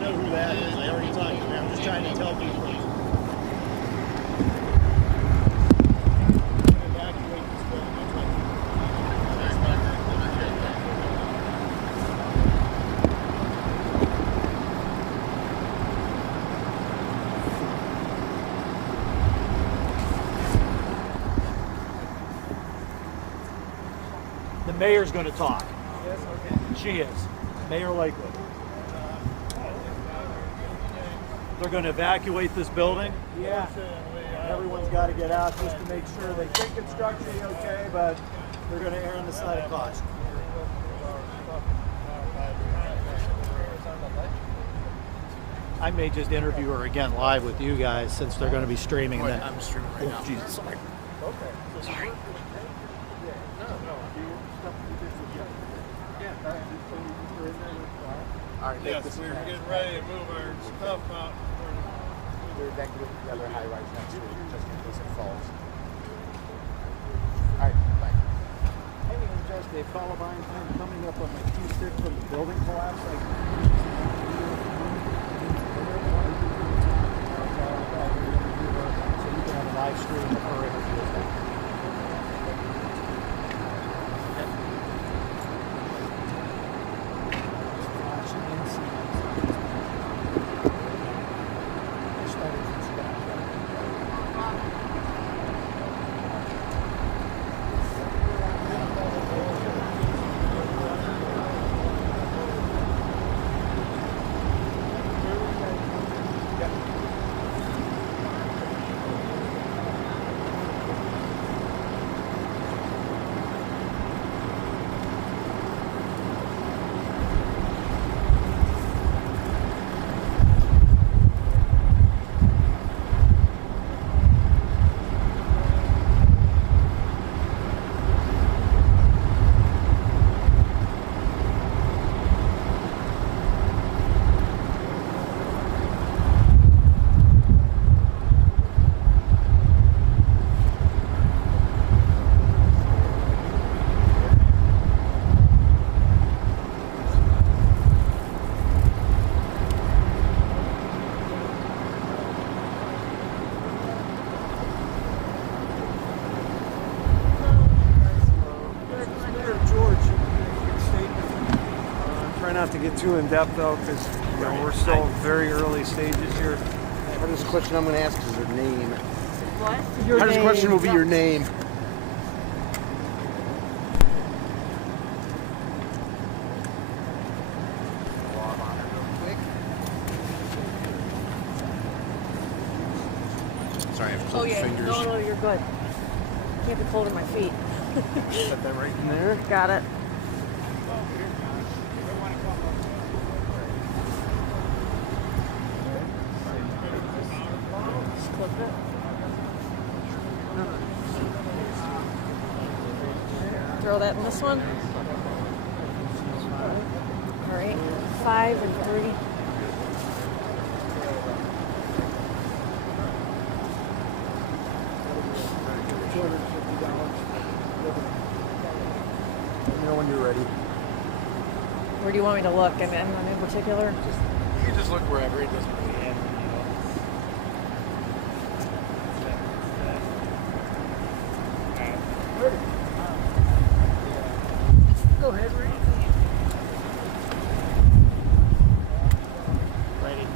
know who that is. I already talked to him. I'm just trying to tell people. The mayor's going to talk. Yes, okay. She is. Mayor Lakewood. They're going to evacuate this building. Yeah. Everyone's got to get out just to make sure. They think it's structurally okay, but they're going to err on the side of caution. I may just interview her again live with you guys since they're going to be streaming that. I'm streaming right now. Jesus, sorry. Okay. Sorry. All right, Yes, we were getting ready to move our stuff out. We're evacuating the other high rise next to it, just in case it falls. All right, bye. Any just a Columbine time coming up on my Q-stick from the building collapse? So You can have a live stream of her interview. Not to get too in depth though, because we're still very early stages here. Hardest question I'm going to ask is her name. What? Hardest question will be your name. Sorry, I have cold fingers. No, you're good. Can't be cold in my feet. Set that right in there. Got it. Just clip it. Throw that in this one. All right, 5 and 3. Let me know when you're ready. Where do you want me to look? I mean, anyone in particular? You can just look wherever. It doesn't really have to, Go ahead, ready. Ready?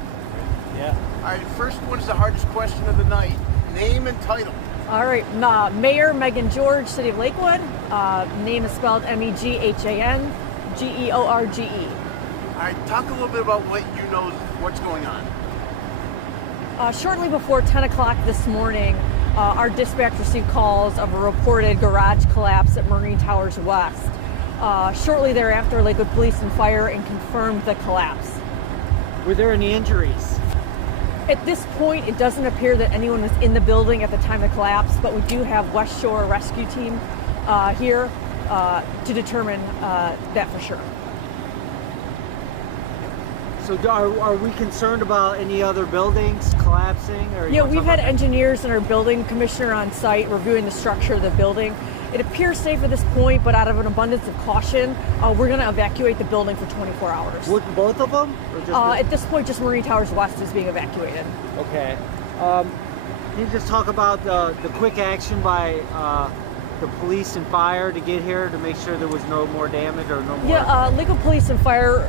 Yeah. All right, first one is the hardest question of the night. Name and title. All right, Mayor Meghan George, City of Lakewood. Name is spelled M-E-G-H-A-N, G-E-O-R-G-E. All right, talk a little bit about what you know, what's going on. Shortly before 10 o'clock this morning, our dispatch received calls of a reported garage collapse at Marine Towers West. Shortly thereafter, Lakewood Police and Fire confirmed the collapse. Were there any injuries? At this point, it doesn't appear that anyone was in the building at the time of the collapse, but we do have West Shore Rescue Team here to determine that for sure. So are we concerned about any other buildings collapsing? Or you Yeah, wanna we've talk had about that? engineers and our building commissioner on site reviewing the structure of the building. It appears safe at this point, but out of an abundance of caution, we're going to evacuate the building for 24 hours. Would both of them? Or just At this point, just Marine Towers West is being evacuated. Okay. Can you just talk about the quick action by the police and fire to get here to make sure there was no more damage or no more? Yeah, Lakewood Police and Fire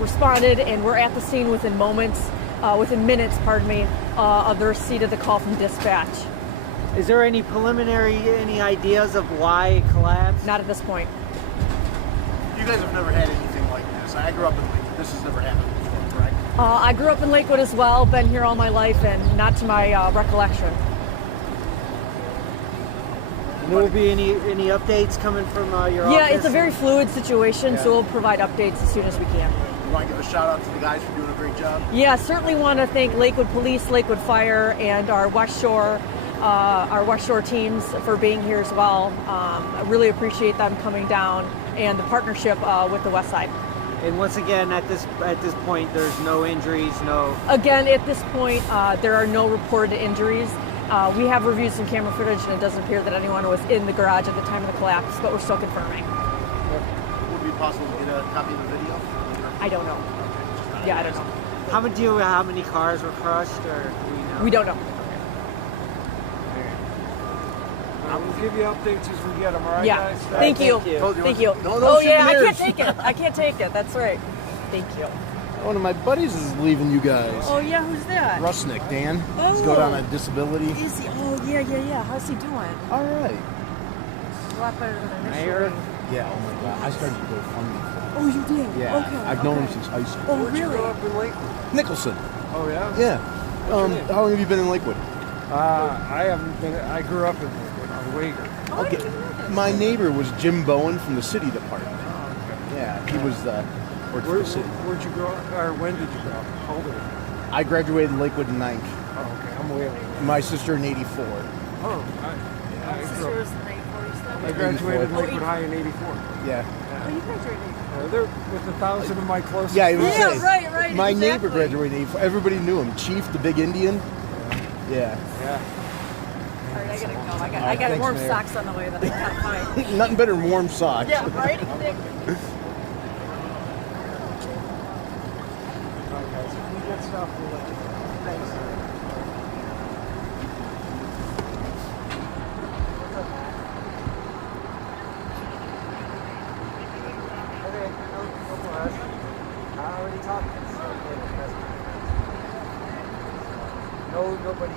responded, and we're at the scene within minutes, of the receipt of the call from dispatch. Is there any any ideas of why it collapsed? Not at this point. You guys have never had anything like this. I grew up in Lakewood. This has never happened before, correct? I grew up in Lakewood as well, been here all my life, and not to my recollection. And there will be any updates coming from your office? Yeah, it's a very fluid situation, so we'll provide updates as soon as we can. You want to give a shout out to the guys for doing a great job? Yeah, certainly want to thank Lakewood Police, Lakewood Fire, and our West Shore teams for being here as well. I really appreciate them coming down and the partnership with the West Side. And once again, at this point, there's no injuries, no. Again, at this point, there are no reported injuries. We have reviewed some camera footage, and it doesn't appear that anyone was in the garage at the time of the collapse, but we're still confirming. Would it be possible to get a copy of the video? I don't know. Yeah, I don't know. How many cars were crushed, or do we know? We don't know. We'll give you updates as we get them, all right, Yeah. guys? Thank you. Told you. Thank you. No Oh yeah, I souvenirs. can't take it. I can't take it. That's right. Thank you. One of my buddies is leaving you guys. Oh yeah, who's that? Rusnick, Dan. He's Oh. going on a disability. Is he? Oh yeah. How's he doing? All right. A lot better than Mayor? Yeah, oh my God. I started to go funny. Oh, you did? Yeah. Okay. I've known him since high school. Oh Where'd you really? grow up in Lakewood? Nicholson. Oh, yeah? Yeah. your name? How long have you been in Lakewood? I grew up in Lakewood on Wager. Oh, Okay. My neighbor was Jim Bowen from the city department. Yeah, he was worked for the city. Where'd you grow up, or when did you grow up? How old are you? I graduated in Lakewood in 9th. Oh, okay, I'm way older. My sister in 84. Oh, I graduated Oh, Lakewood High in 84. Yeah. Oh, you graduated. They're with 1,000 of my closest Yeah, he was Yeah, saying, right. My exactly. neighbor graduated in 84. Everybody knew him. Chief, the big Indian. Yeah. Yeah. All right, I gotta go. I got thanks, warm Mayor. socks on the way that I gotta find. Nothing better than warm socks. Yeah, right. All right, guys, if we get stuff, we'll let you know. Thanks. Okay, no flash. I already talked to this nobody.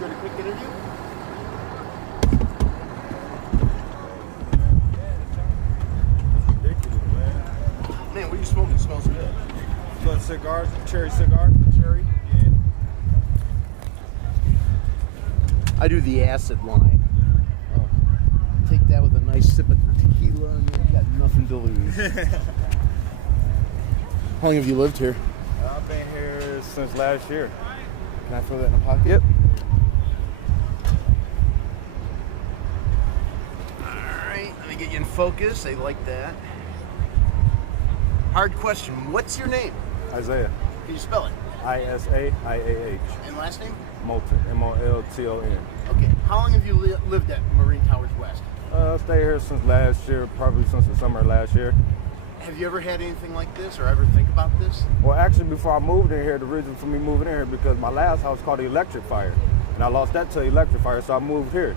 Got a quick interview? Man, what are you smoking? It smells good. But cigars, cherry cigar. Cherry? I do the acid line. Oh. Take that with a nice sip of tequila and you got nothing to lose. How long have you lived here? I've been here since last year. Can I throw that in a pocket? Yep. Alright, let me get you in focus. They like that. Hard question. What's your name? Isaiah. Can you spell it? ISAIAH. And last name? Moulton. MOLTON. Okay. How long have you lived at Marine Towers West? I stayed here since last year, probably since the summer of last year. Have you ever had anything like this or ever think about this? Well, actually, before I moved in here, the reason for me moving in here because my last house called the electric fire, and I lost that to electric fire, so I moved here.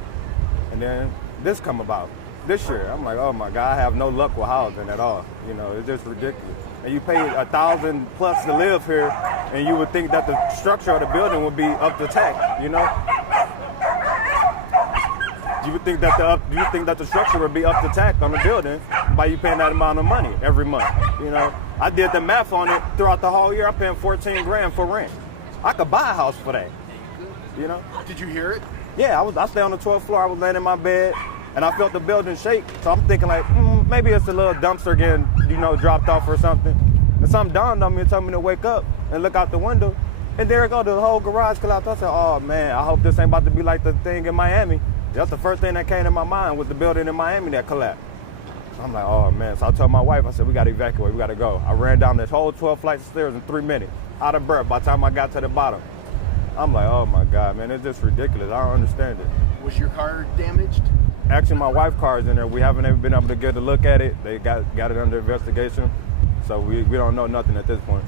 And then this come about this year. I'm like, oh my God, I have no luck with housing at all. You know, it's just ridiculous. and you pay $1,000+ to live here, and you would think that the structure of the building would be up to tack, you know? You would think that the structure would be up to tack on the building by you paying that amount of money every month, you know? I did the math on it throughout the whole year. I'm paying $14 grand for rent. I could buy a house for that, you know? Did you hear it? Yeah, I stay on the 12th floor. I was laying in my bed, and I felt the building shake. So I'm thinking like, maybe it's a little dumpster getting, dropped off or something. And something dawned on me and told me to wake up and look out the window. And there it go, the whole garage collapsed. I said, oh man, I hope this ain't about to be like the thing in Miami. That's the first thing that came to my mind was the building in Miami that collapsed. I'm like, oh man. So I told my wife, I said, we got to evacuate, we got to go. I ran down this whole 12 flights of stairs in 3 minutes, out of breath by the time I got to the bottom. I'm like, oh my God, man, it's just ridiculous. I don't understand it. Was your car damaged? Actually, my wife's car is in there. We haven't even been able to get a look at it. They got it under investigation. So we don't know nothing at this point.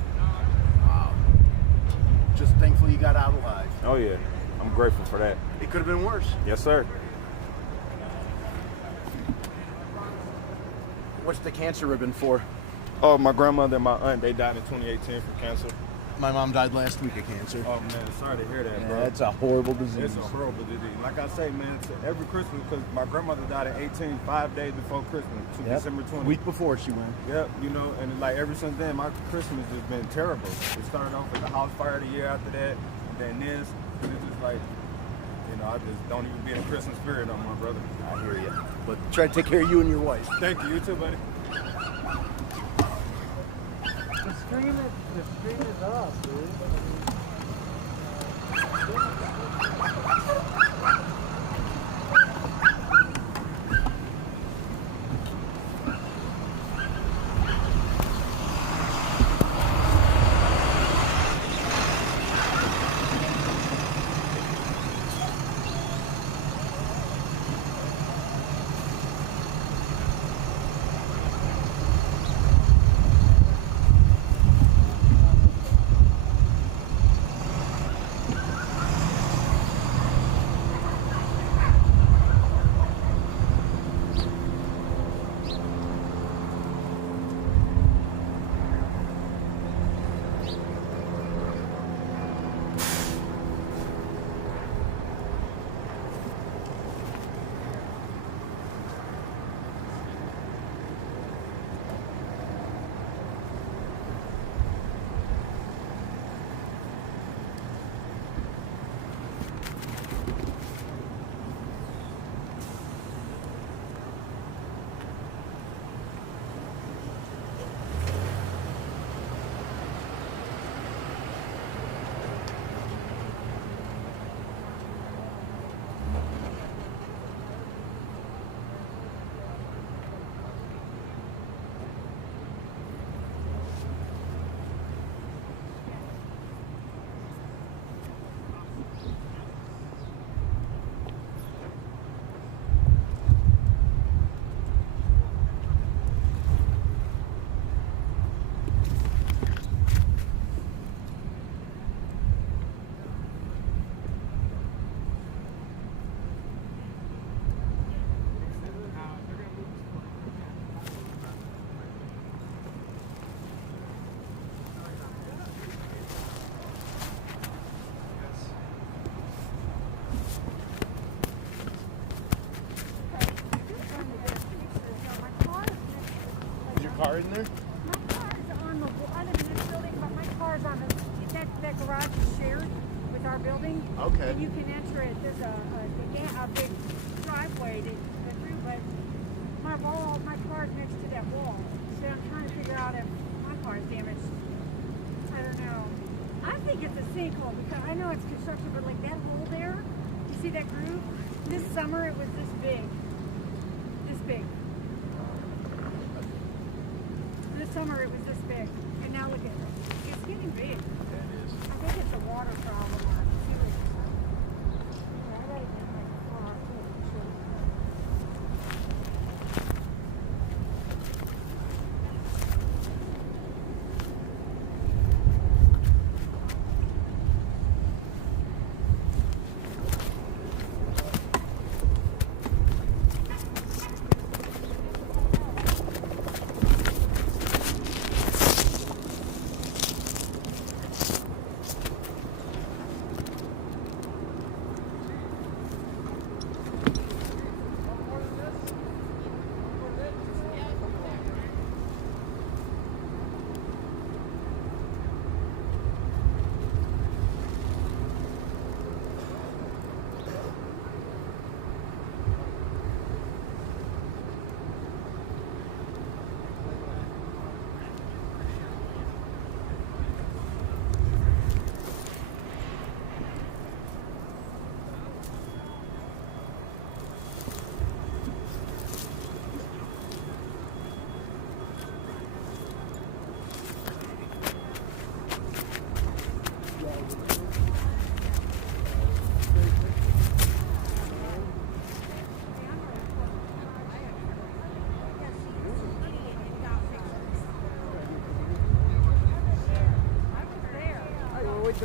Wow. Just thankful you got out alive. Oh yeah, I'm grateful for that. It could have been worse. Yes, sir. What's the cancer ribbon for? Oh, my grandmother and my aunt, they died in 2018 from cancer. My mom died last week of cancer. Oh man, sorry to hear that, bro. Yeah, it's a horrible disease. It's a horrible disease. Like I say, man, it's every Christmas, because my grandmother died at 18, 5 days before Christmas, December 20th. Week before she went. Yep, and like ever since then, my Christmas has been terrible. It started off with the house fire the year after that, then this, and it's just like, I just don't even be in the Christmas spirit no more, brother. I hear you. But try to take care of you and your wife. Thank you. You too, buddy. The stream is up, dude. Car in there? My car is on the wall. I live in this building, but my car is on that garage is shared with our building. Okay. And you can enter it. There's a big driveway to get through, but my car is next to that wall. So I'm trying to figure out if my car is damaged. I don't know. I think it's a sinkhole because I know it's construction, but like that hole there, you see that groove? This summer it was this big. This big. This summer it was this big, and now look at it. It's getting big. It is. I think it's a water problem. Yeah, I gotta get my car.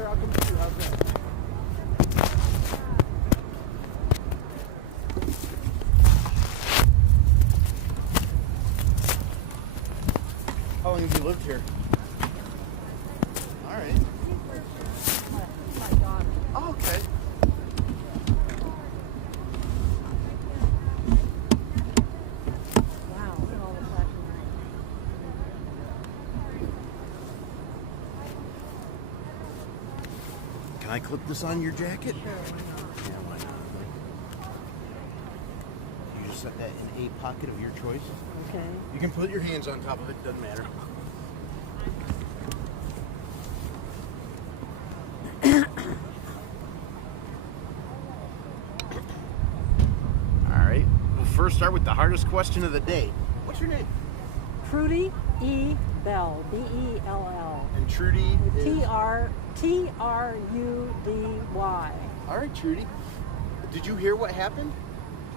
I'll come to you. How's that? How long have you lived here? All right. My daughter. Oh, okay. Wow, look at all the flashing lights. Can I clip this on your jacket? Sure, why not? Yeah, why not? You just set that in a pocket of your choice. Okay. You can put your hands on top of it, doesn't matter. All right. We'll first start with the hardest question of the day. What's your name? Trudy E. Bell, B-E-L-L. And Trudy is... T-R-U-D-Y. All right, Trudy. Did you hear what happened?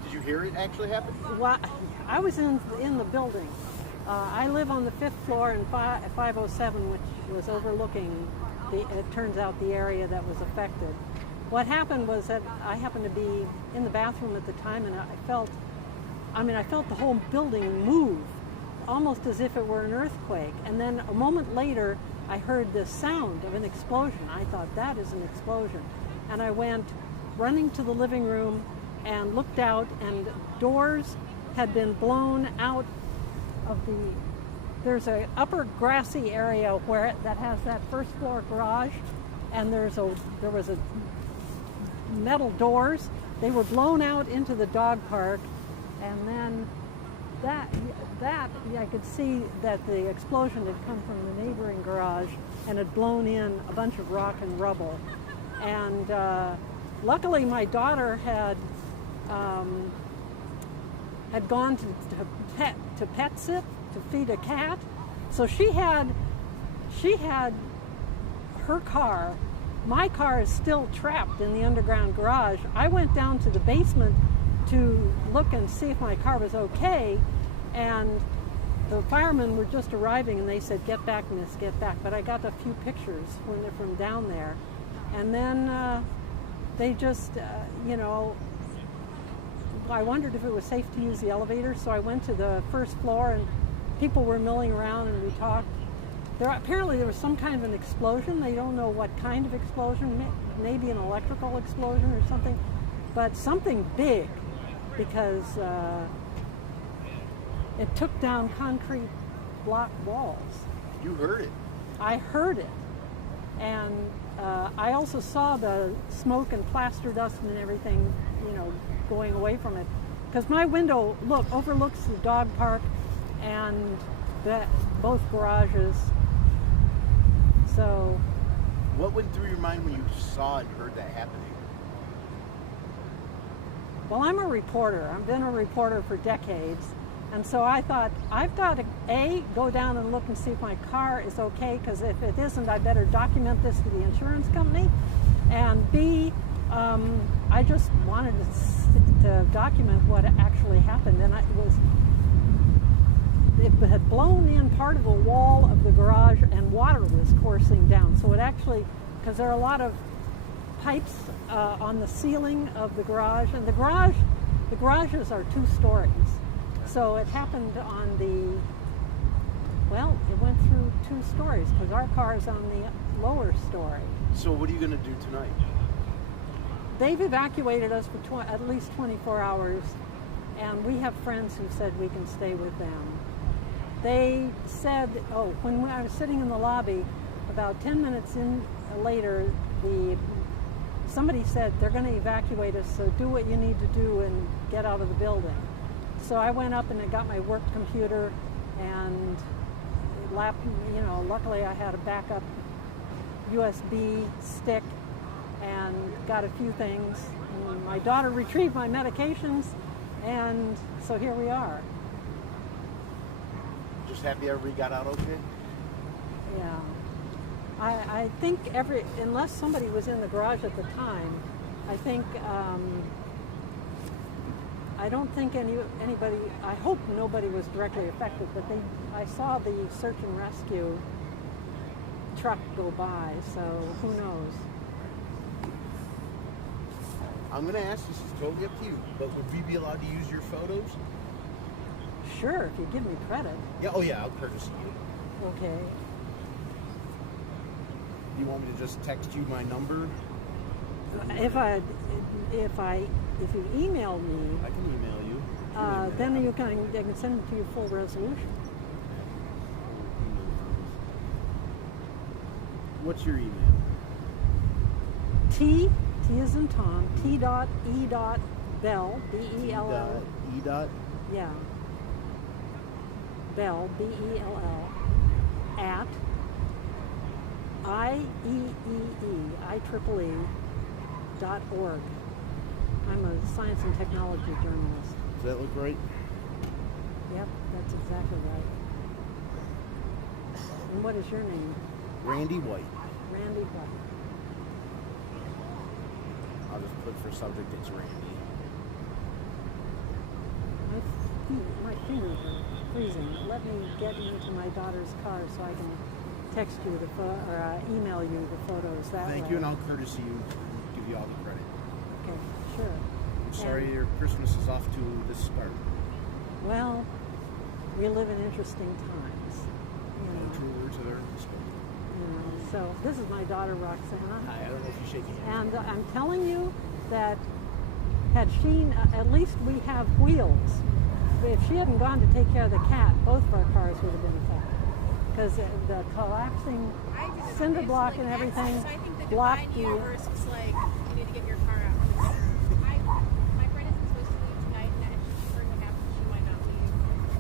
Did you hear it actually happen? Well, I was in the building. I live on the 5th floor in 507, which was overlooking, it turns out, the area that was affected. What happened was that I happened to be in the bathroom at the time, and I felt the whole building move, almost as if it were an earthquake. And then a moment later, I heard the sound of an explosion. I thought, that is an explosion. And I went running to the living room and looked out, and doors had been blown out of there's a upper grassy area that has that first floor garage, and there was a metal doors. They were blown out into the dog park, and then that I could see that the explosion had come from the neighboring garage and had blown in a bunch of rock and rubble. And luckily, my daughter had gone to pet sit to feed a cat, so she had her car. My car is still trapped in the underground garage. I went down to the basement to look and see if my car was okay, and the firemen were just arriving, and they said, "Get back, miss, get back." But I got a few pictures when they're from down there, and then they just, I wondered if it was safe to use the elevator, so I went to the first floor, and people were milling around, and we talked. Apparently there was some kind of an explosion. They don't know what kind of explosion, maybe an electrical explosion or something, but something big, because it took down concrete block walls. You heard it. I heard it. And I also saw the smoke and plaster dust and everything, going away from it. Because my window, overlooks the dog park and both garages. So. What went through your mind when you saw and heard that happening? Well, I'm a reporter. I've been a reporter for decades. And so I thought, I've got to, A, go down and look and see if my car is okay, because if it isn't, I better document this to the insurance company. And B, I just wanted to document what actually happened. And it had blown in part of the wall of the garage, and water was coursing down. So it actually, because there are a lot of pipes on the ceiling of the garage, and the garages are 2 stories. So it happened it went through 2 stories, because our car is on the lower story. So what are you going to do tonight? They've evacuated us for at least 24 hours, and we have friends who said we can stay with them. They said, when I was sitting in the lobby, about 10 minutes later, somebody said, "They're going to evacuate us, so do what you need to do and get out of the building." So I went up and I got my work computer, and luckily I had a backup USB stick and got a few things. And my daughter retrieved my medications, and so here we are. Just happy everybody got out okay? Yeah. I think unless somebody was in the garage at the time, I think, I don't think anybody, I hope nobody was directly affected, but I saw the search and rescue truck go by, so who knows? I'm going to ask, this is totally up to you, but would we be allowed to use your photos? Sure, if you give me credit. Yeah, oh yeah, I'll courtesy you. Okay. You want me to just text you my number? If you email me, I can email you. then I can send it to you full resolution. What's your email? T is in Tom, T.E.Bell, B-E-L-L. E dot? Yeah. Bell, B-E-L-L, at IEEE.org. I'm a science and technology journalist. Does that look right? Yep, that's exactly right. And what is your name? Randy White. Randy White. I'll just put for subject it's Randy. My fingers are freezing. Let me get into my daughter's car so I can text you email you the photos that way. Thank you, and I'll courtesy you, give you all the credit. Okay, sure. I'm sorry your Christmas is off to this start. Well, we live in interesting times. True words of their spoken. So this is my daughter Roxana. Hi, I don't know if you shake hands. And I'm telling you that had she, at least we have wheels. If she hadn't gone to take care of the cat, both of our cars would have been affected. Because the collapsing cinder block and everything blocked the... universe was like, you need to get your car out. My friend isn't supposed to leave tonight, and she's for the cat, she might not leave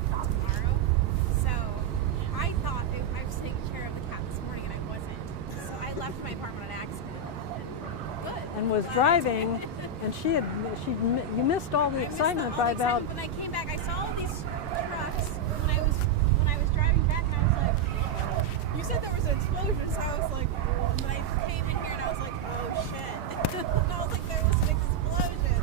tomorrow. So I thought I was taking care of the cat this morning, and I wasn't. So I left my apartment on accident. Good. And was driving, and you missed all the excitement by about... When I came back, I saw all these trucks. When I was driving back, and I was like, you said there was an explosion, so I was like, and then I came in here and I was like, oh shit. And I was like, there was an explosion.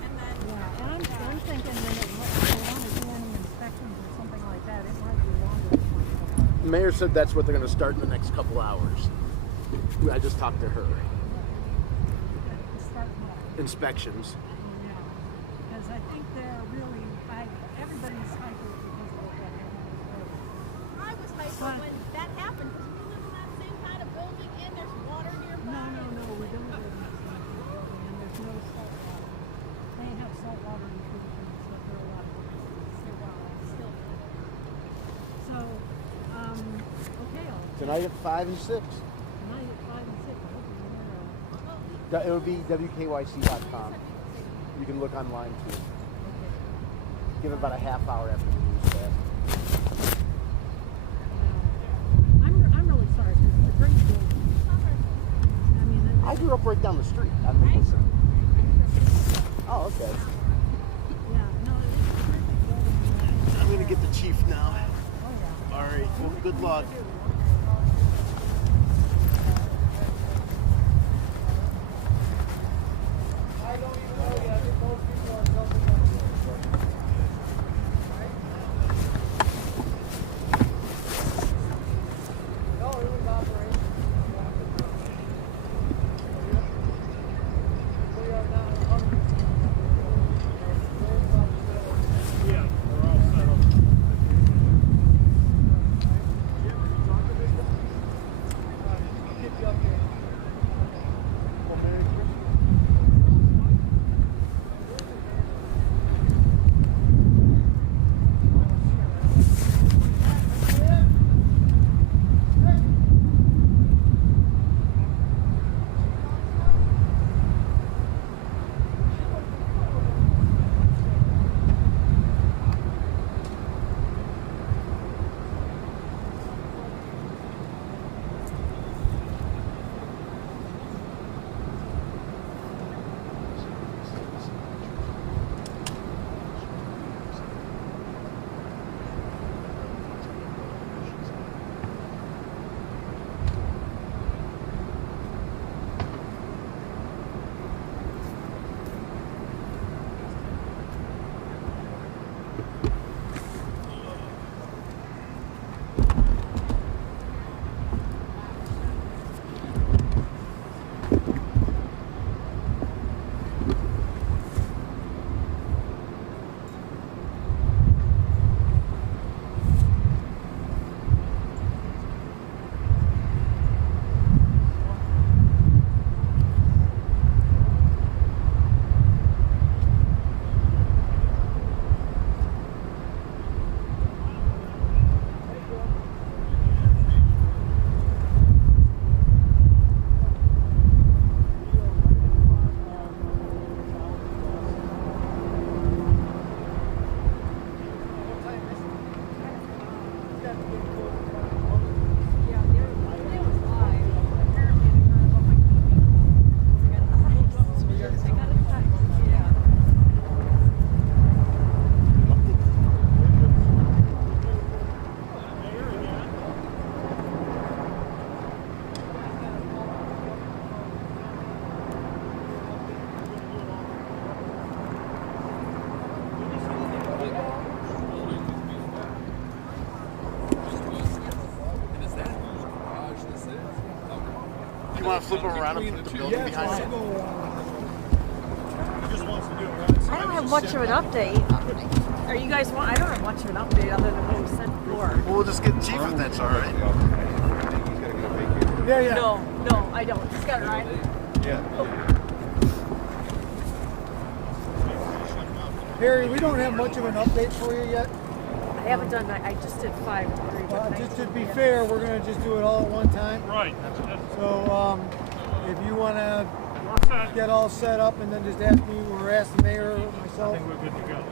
And then Yeah, and I'm thinking that if they want to do any inspections or something like that, it might be longer than 24 hours. The mayor said that's what they're going to start in the next couple hours. I just talked to her. Inspections. Yeah, because I think they're really, everybody's hyper because of what happened. I was hyper when that happened because we live in that same kind of building and there's water nearby. No, we don't live in the same building, and there's no salt water. They have salt water intrusions, but there are a lot of places. So, still. So, okay. Tonight at 5 and 6. Tonight at 5 and 6, I hope you remember. It would be WKYC.com. You can look online too. Give it about a half hour after the newscast. I'm really sorry because it's a great building. I mean, I grew up right down the street on Nicholson. Oh, okay. yeah, no, it's a terrific building. I'm going to get the chief now. Oh, yeah. All right. Well, good luck. flip them around and put the building behind it? I don't have much of an update. Are you guys want? I don't have much of an update other than what was sent before. Well, we'll just get chief if that's all right. Yeah. No, I don't. Just got it right. Harry, we don't have much of an update for you yet. I haven't done that. I just did 5 and 3. But Just to be fair, we're going to just do it all at one time. Right. So if you want to get all set up and then just ask me or ask the mayor or myself. I think we're good to go.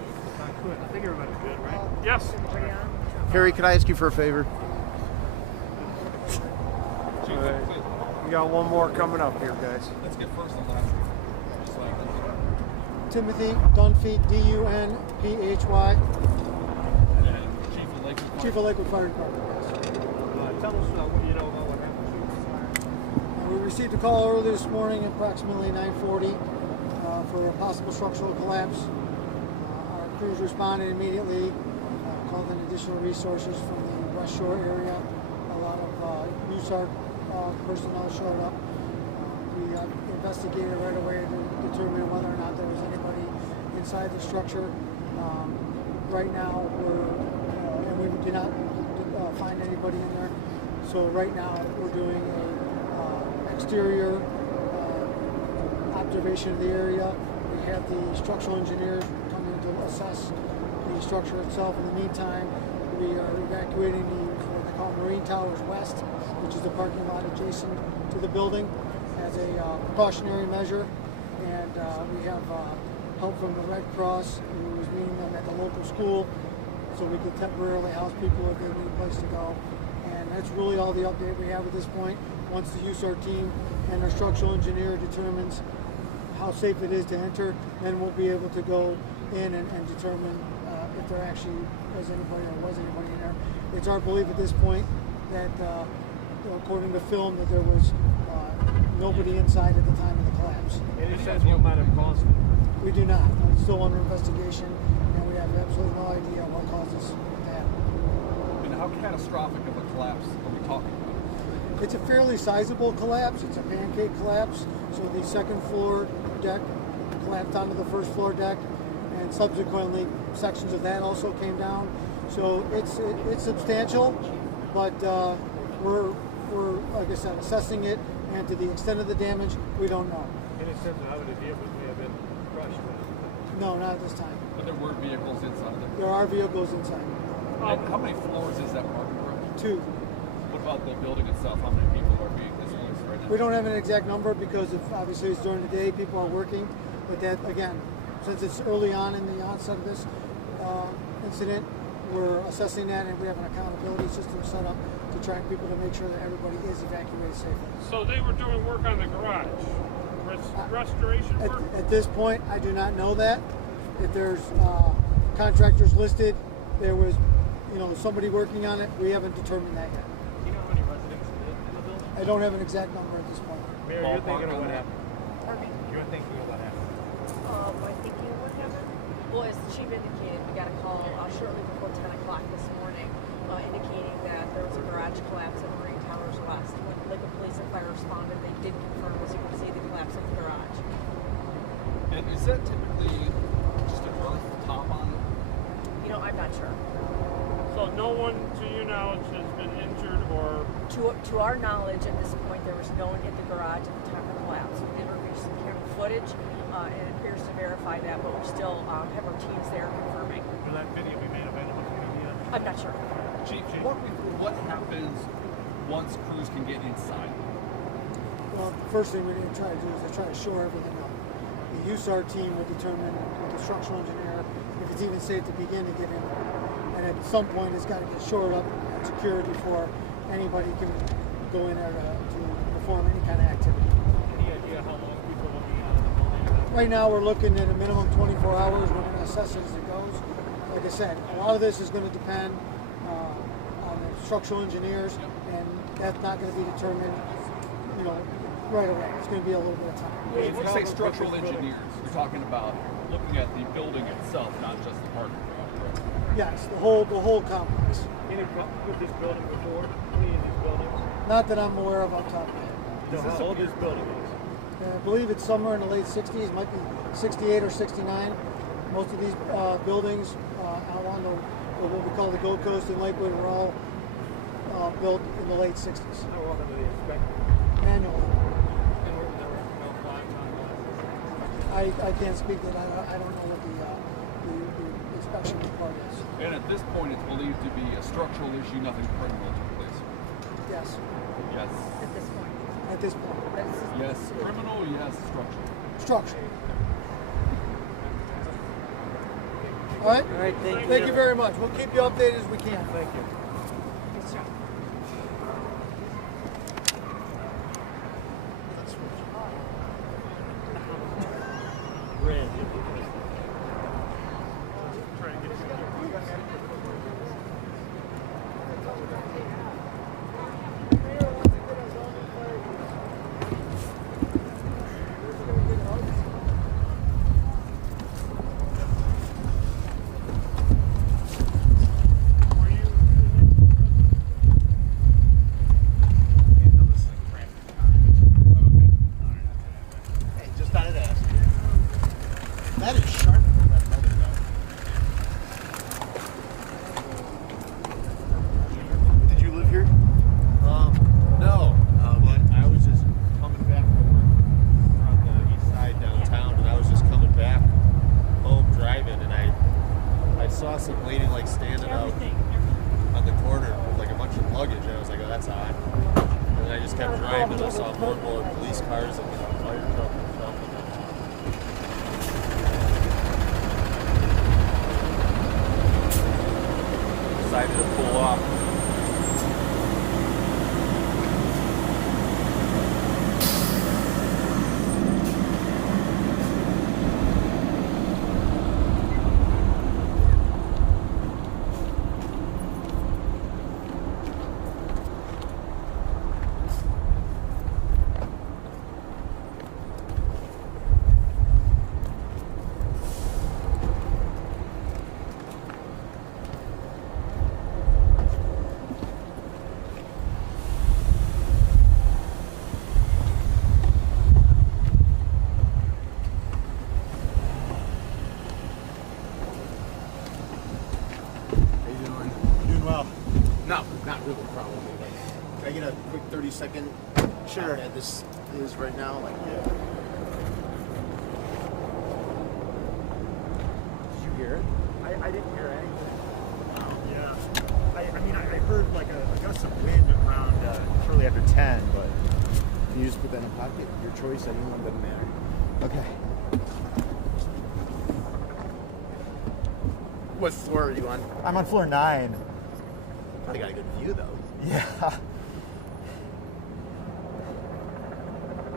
I think everybody's good, right? Yes. Harry, could I ask you for a favor? We got one more coming up here, guys. Let's get first and last. Timothy Dunphy, D-U-N-P-H-Y, Chief of Lakewood Fire Department. Tell us what you know about what happened. We received a call early this morning, approximately 9:40, for a possible structural collapse. Our crews responded immediately, called in additional resources from the West Shore area. A lot of USARC personnel showed up. We investigated right away to determine whether or not there was anybody inside the structure. Right now, and we did not find anybody in there. So right now, we're doing an exterior observation of the area. We have the structural engineers coming to assess the structure itself. In the meantime, we are evacuating what they call Marine Towers West, which is the parking lot adjacent to the building, as a precautionary measure. And we have help from the Red Cross, who is meeting them at the local school, so we can temporarily house people if they need a place to go. And that's really all the update we have at this point. Once the USAR team and our structural engineer determines how safe it is to enter, then we'll be able to go in and determine if there actually was anybody or was anybody in there. It's our belief at this point that, according to film, that there was nobody inside at the time of the collapse. Any sense what might have caused it? We do not. It's still under investigation, and we have absolutely no idea what caused this to happen. And how catastrophic of a collapse are we talking about? It's a fairly sizable collapse. It's a pancake collapse. So the second floor deck collapsed onto the first floor deck, and subsequently sections of that also came down. So it's substantial, but we're like I said, assessing it, and to the extent of the damage, we don't know. Any sense of how many vehicles may have been crushed? No, not at this time. But there were vehicles inside of it. There are vehicles inside. And how many floors is that parking garage? 2. What about the building itself? How many people are being displaced right now? We don't have an exact number because obviously it's during the day, people are working. But that, again, since it's early on in the onset of this incident, we're assessing that, and we have an accountability system set up to track people to make sure that everybody is evacuated safely. So they were doing work on the garage? Restoration work? At this point, I do not know that. If there's contractors listed, there was somebody working on it, we haven't determined that yet. Do you know how many residents live in the building? I don't have an exact number at this point. Mayor, you're thinking of what happened? Pardon me? You're thinking of what happened? My thinking of what happened? Well, as the chief indicated, we got a call shortly before 10 o'clock this morning indicating that there was a garage collapse at Marine Towers West. When Lakewood Police and Fire responded, they did confirm, as you can see, the collapse of the garage. And is that typically just an earth top on it? I'm not sure. So no one, to your knowledge, has been injured or... To our knowledge, at this point, there was no one in the garage at the time of the collapse. We did review some camera footage, and it appears to verify that, but we still have our teams there confirming. Will that video be made available to the media? I'm not sure. Chief, walk me through what happens once crews can get inside. Well, the first thing we need to try to do is try to shore everything up. The USAR team will determine with the structural engineer if it's even safe to begin to get in there. And at some point, it's got to get shored up and secured before anybody can go in there to perform any kind of activity. Any idea how long people will be out of the building? Right now, we're looking at a minimum 24 hours. We're going to assess it as it goes. Like I said, a lot of this is going to depend on the structural engineers, and that's not going to be determined, right away. It's going to be a little bit of time. When you say structural engineers, you're talking about looking at the building itself, not just the parking garage. Yes, the whole complex. Any with this building before? Any of these buildings? Not that I'm aware of on top of it. How old this building is? I believe it's somewhere in the late 60s, might be 68 or 69. Most of these buildings out on what we call the Gold Coast in Lakewood were all built in the late 60s. How often do they inspect? Annually. There were no flag time on I can't speak to that. I don't know what the inspection report is. And at this point, it's believed to be a structural issue, nothing criminal took place. Yes. Yes. At this point. At this point. Yes, criminal, yes, structural. Structure. All right? All right, Thank you very much. We'll keep you updated as we can. Thank you. Red. That is sharp for that leather, though. Did you live here? No. But I was just coming back from work on the east side downtown, and I was just coming back home driving, and I saw some lady like standing out on the corner with like a bunch of luggage, and I was like, oh, that's odd. And then I just kept driving, and I saw more and more police cars and fire trucks and stuff. Decided to pull off. No, not really, probably. Like, can I get a quick 30-second? Sure. Yeah, this is right now. Like, yeah. Did you hear it? I didn't hear anything. Yeah. I mean, I heard like a gust of wind around shortly after 10, but. Can you just put that in a pocket? Your choice, anyone, doesn't matter. Okay. What floor are you on? I'm on floor 9. Probably got a good view, though. Yeah.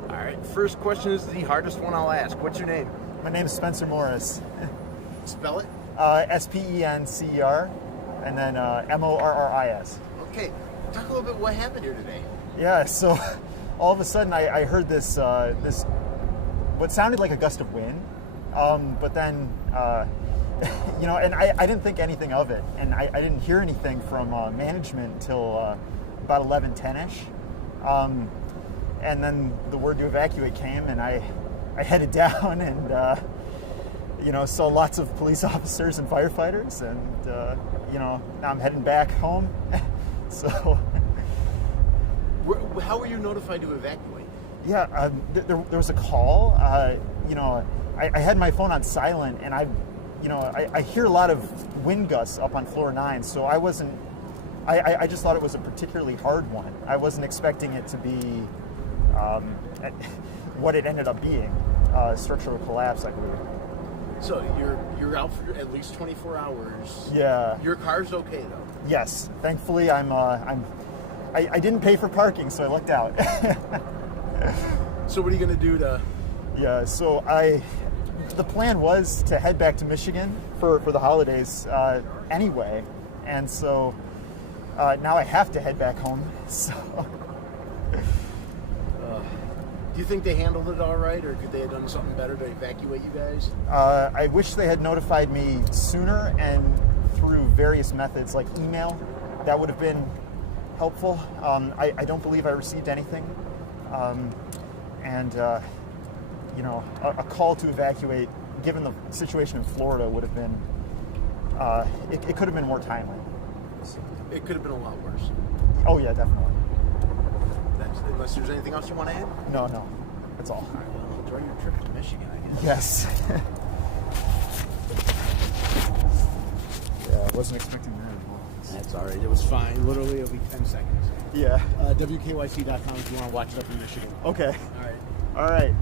All right. First question is the hardest one I'll ask. What's your name? My name is Spencer Morris. Spell it. SPENCER, and then MORRIS. Okay. Talk a little bit what happened here today. Yeah. So all of a sudden, I heard this what sounded like a gust of wind, but then. You know, and I didn't think anything of it, and I didn't hear anything from management until about 11:10ish, and then the word to evacuate came, and I headed down and you know, saw lots of police officers and firefighters, and you know, now I'm heading back home. So, how were you notified to evacuate? Yeah, there was a call. You know, I had my phone on silent, and I hear a lot of wind gusts up on floor 9, so I just thought it was a particularly hard one. I wasn't expecting it to be what it ended up being, structural collapse, I believe. So you're out for at least 24 hours. Yeah. Your car's okay though? Yes. Thankfully, I didn't pay for parking, so I lucked out. So what are you going to do to... Yeah, so the plan was to head back to Michigan for the holidays anyway, and so now I have to head back home. So, do you think they handled it all right, or could they have done something better to evacuate you guys? I wish they had notified me sooner and through various methods like email. That would have been helpful. I don't believe I received anything. and you know, a call to evacuate, given the situation in Florida, would have been it could have been more timely. It could have been a lot worse. Oh yeah, definitely. Unless there's anything else you want to add? No, that's all. All right, well, enjoy your trip to Michigan, I guess. Yes. Yeah, I wasn't expecting that at all. That's all right. It was fine. Literally, it'll be 10 seconds. Yeah. WKYC.com if you want to watch it up in Michigan. Okay. All right. All right.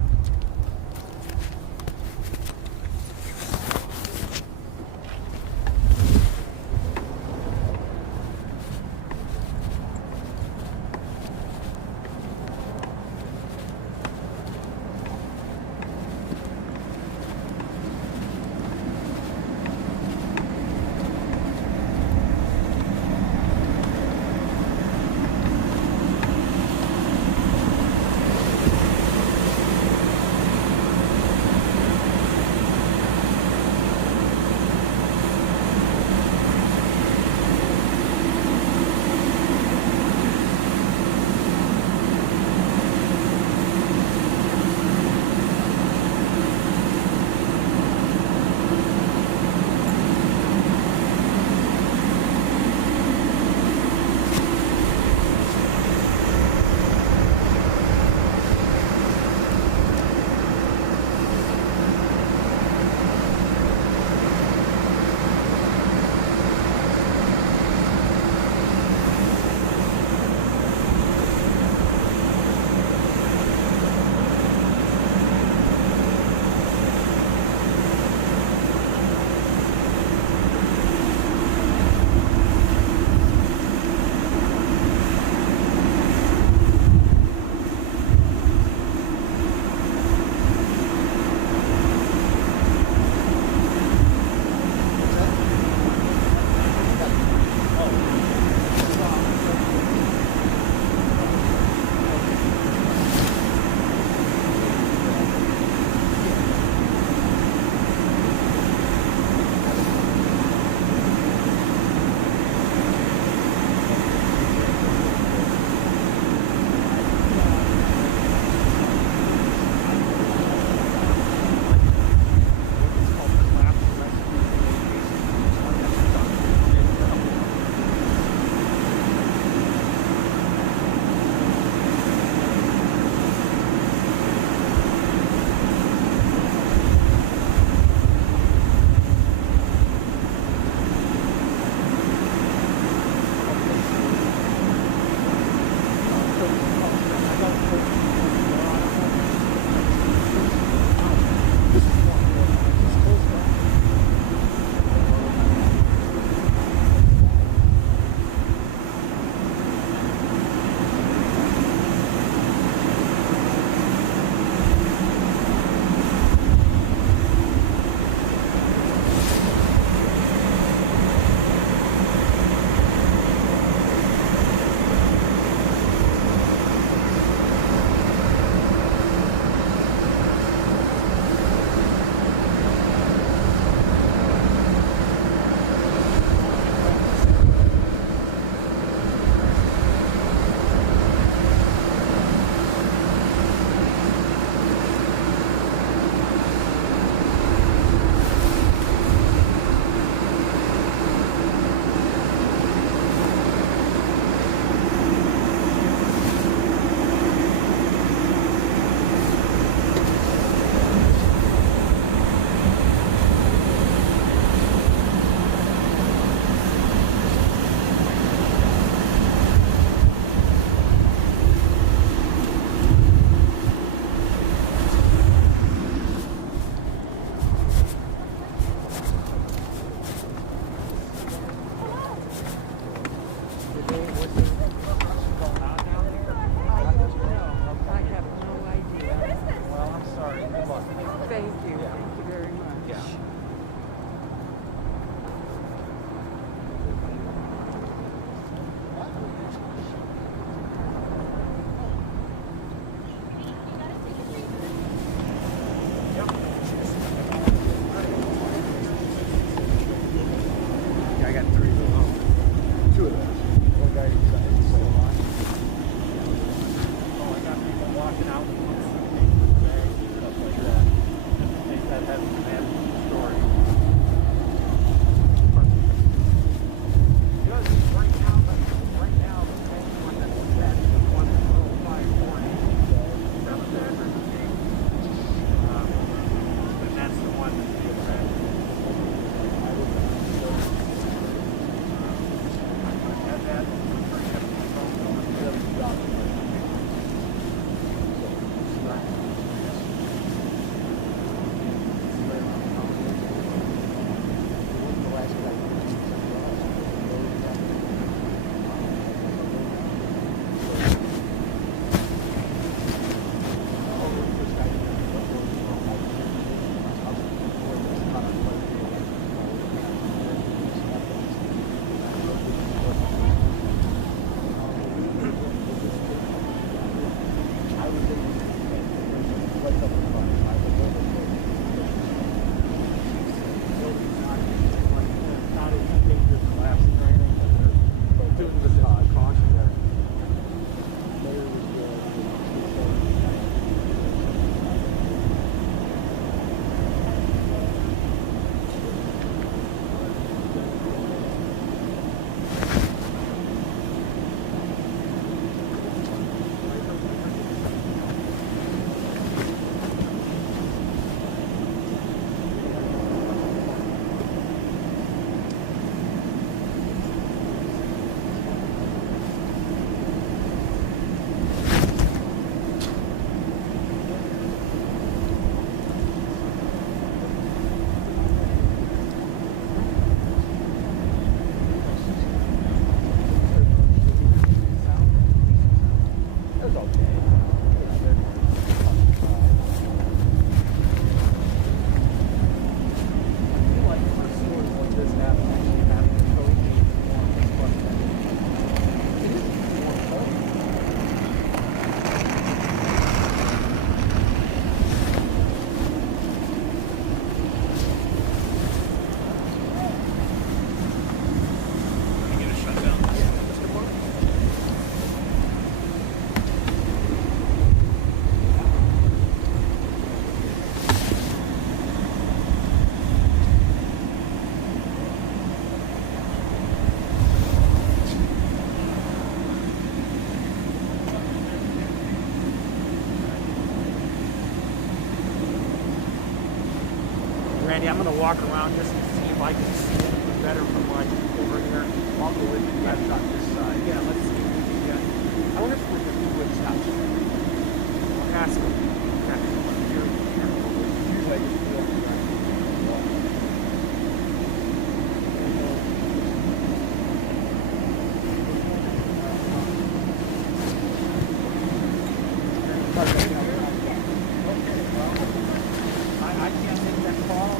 Randy, I'm going to walk around just to see if I can see anything better from like over here. I'll go with you. That's on this side. Yeah, let's see if we can get. I wonder if we can do what's house. We'll ask him. Usually I just feel I can't take that call.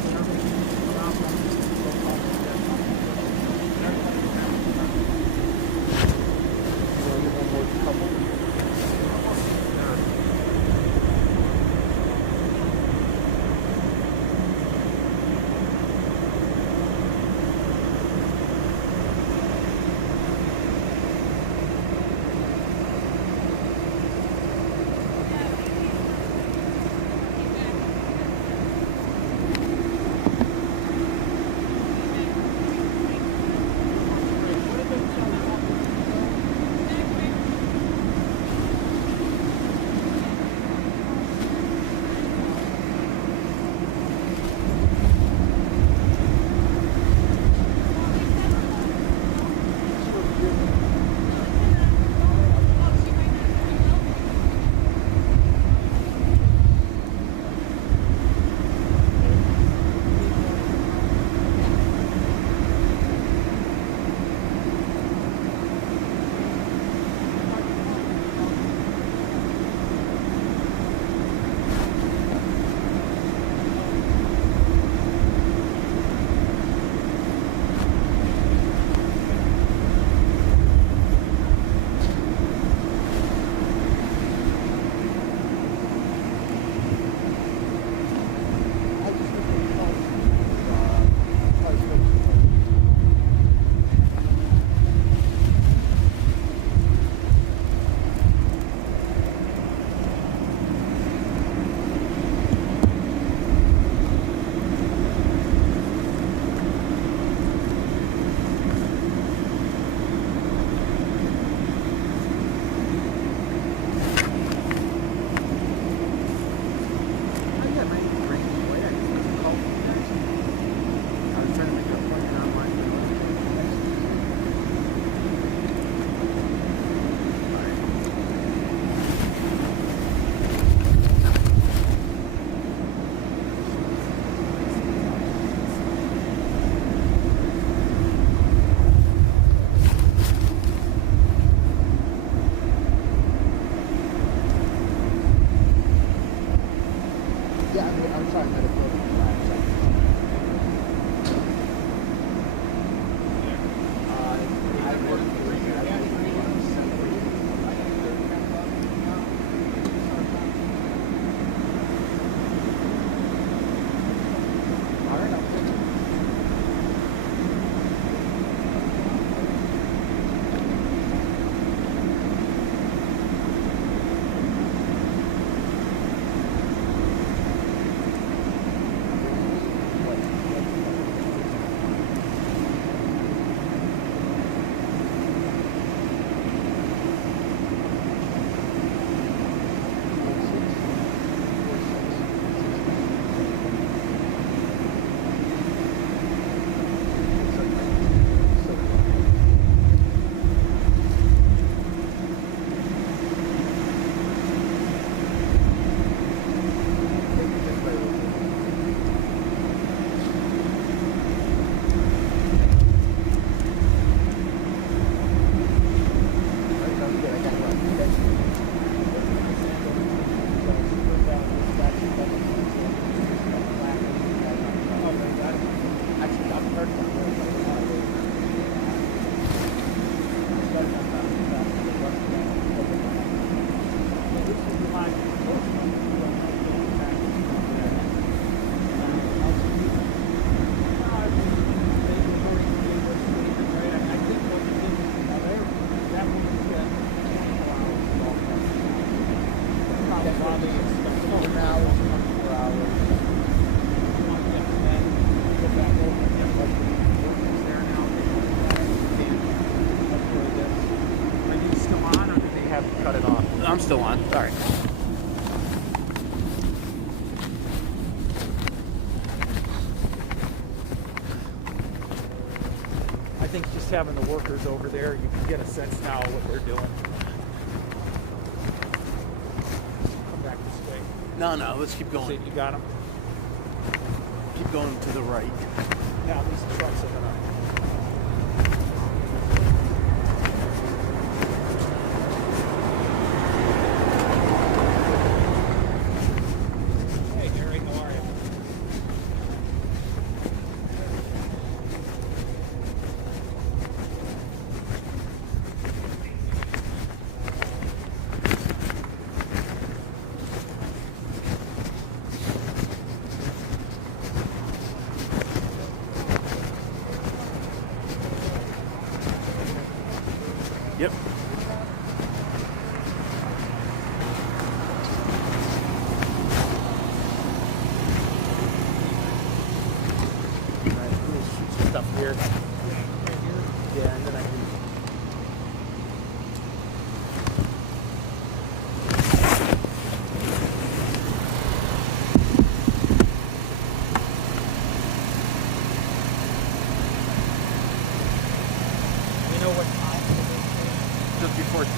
I'm still on. All right. think just having the workers over there, you can get a sense now of what they're doing. Come back this way. No, let's keep going. See, you got them? Keep going to the right. Now these trucks are gonna. Hey Gary, how are you? Yep. Stuff here. Yeah, and then I can. You know what time it is? Just before 10.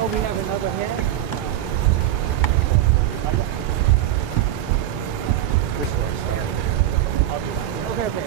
Oh, we have another head? Okay.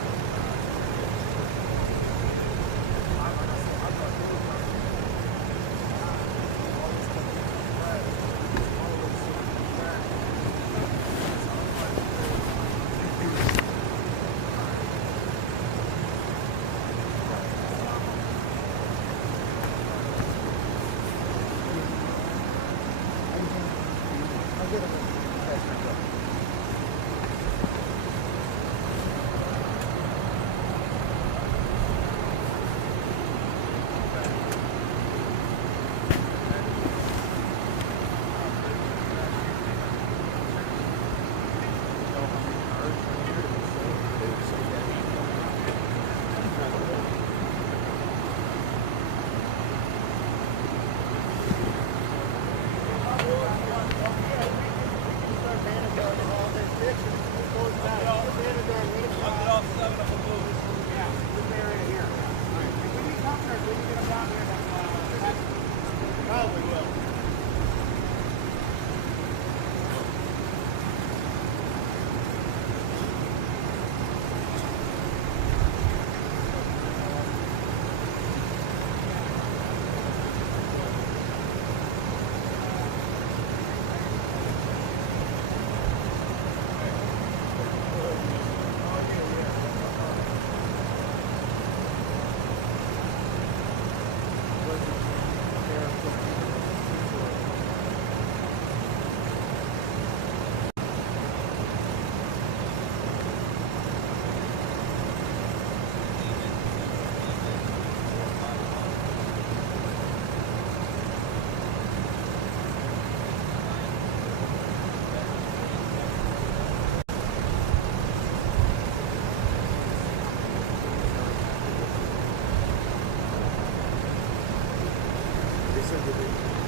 said they did.